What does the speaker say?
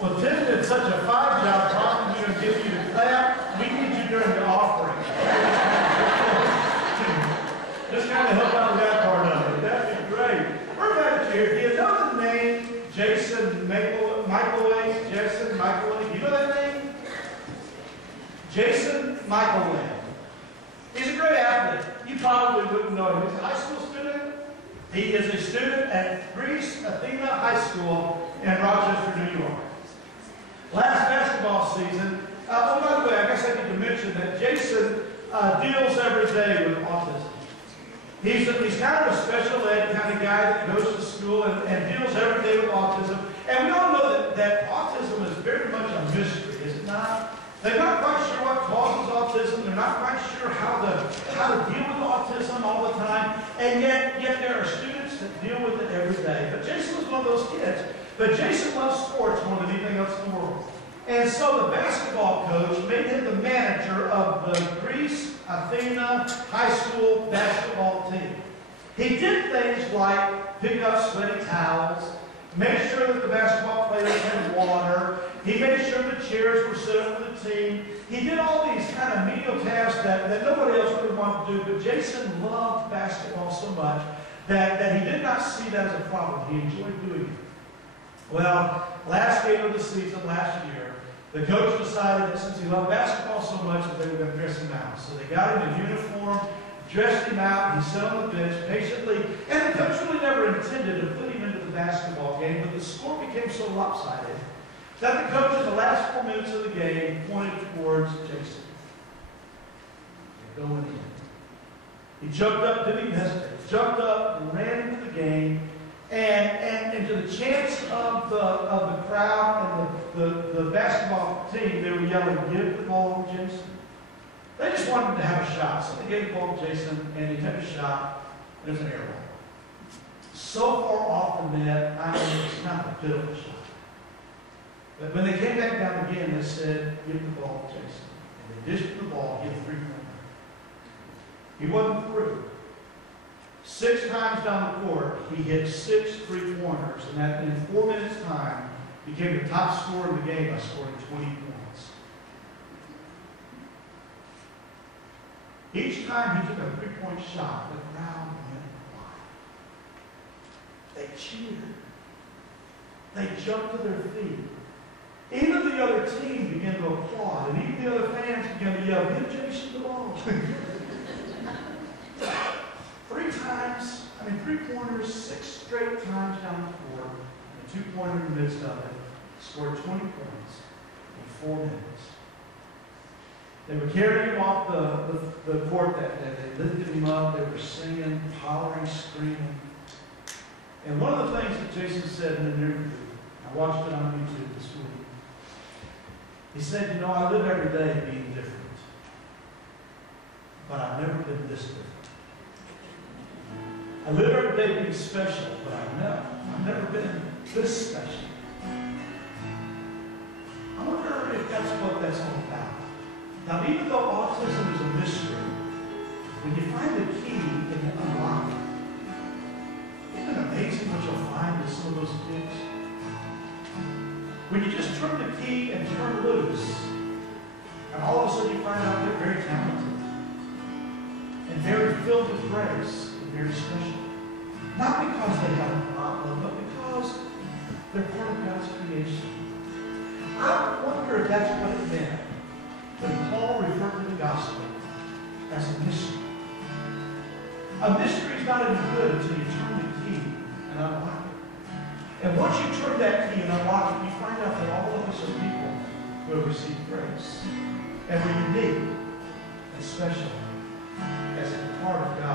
Well, Tim did such a fine job prompting you and getting you to clap. We need you during the offering. Just kind of help out with that part of it. That'd be great. We're glad that you're here. Do you know the name Jason Michaelway? Jason Michaelway. Do you know that name? Jason Michaelway. He's a great athlete. You probably wouldn't know him. He's a high school student. He is a student at Greece Athena High School in Rochester, New York. Last basketball season, oh, by the way, I guess I need to mention that Jason deals every day with autism. He's kind of a special ed kind of guy that goes to school and deals every day with autism. And we all know that autism is very much a mystery, is it not? They're not quite sure what causes autism. They're not quite sure how to deal with autism all the time. And yet there are students that deal with it every day. But Jason was one of those kids. But Jason loves sports more than anything else in the world. And so the basketball coach made him the manager of the Greece Athena High School basketball team. He did things like pick up sweaty towels, make sure that the basketball players had water. He made sure the chairs were set up for the team. He did all these kind of menial tasks that nobody else would want to do. But Jason loved basketball so much that he did not see that as a problem. He enjoyed doing it. Well, last game of the season, last year, the coach decided that since he loved basketball so much that they were going to dress him out. So they got him in uniform, dressed him out, he sat on the bench patiently, and the coach really never intended to put him into the basketball game, but the score became so lopsided that the coach in the last 4 minutes of the game pointed towards Jason. They're going in. He jumped up, didn't even hesitate, jumped up and ran into the game. And to the chants of the crowd and the basketball team, they were yelling, "Give the ball to Jason." They just wanted him to have a shot. So they gave the ball to Jason, and he took a shot, and it was an air ball. So far off the net, I mean, it's kind of a pitiful shot. But when they came back down again, they said, "Give the ball to Jason." And they dished the ball, give 3-pointer. He wasn't through. 6 times down the court, he hit 6 3-pointers, and that in 4 minutes' time became the top scorer in the game by scoring 20 points. Each time he took a 3-point shot, the crowd went wild. They cheered. They jumped to their feet. Even the other team began to applaud, and even the other fans began to yell, "Give Jason the ball." 3-pointers, 6 straight times down the court, and a 2-pointer in the midst of it, scored 20 points in 4 minutes. They were carrying him off the court that day. They lifted him up, they were singing, hollering, screaming. And one of the things that Jason said in an interview, I watched it on YouTube this week, he said, "You know, I live every day being different, but I've never been this different. I live every day being special, but I've never been this special." I wonder if that's what that's all about. Now, even though autism is a mystery, when you find the key and you unlock it, isn't it amazing what you'll find with some of those kids? When you just turn the key and turn loose, and all of a sudden you find out they're very talented and very filled with grace. Very special. Not because they have a problem, but because they're part of God's creation. I wonder if that's what it meant when Paul referred to the gospel as a mystery. A mystery is not any good until you turn the key and unlock it. And once you turn that key and unlock it, you find out that all of us are people who have received grace. And we're unique and special as a part of God.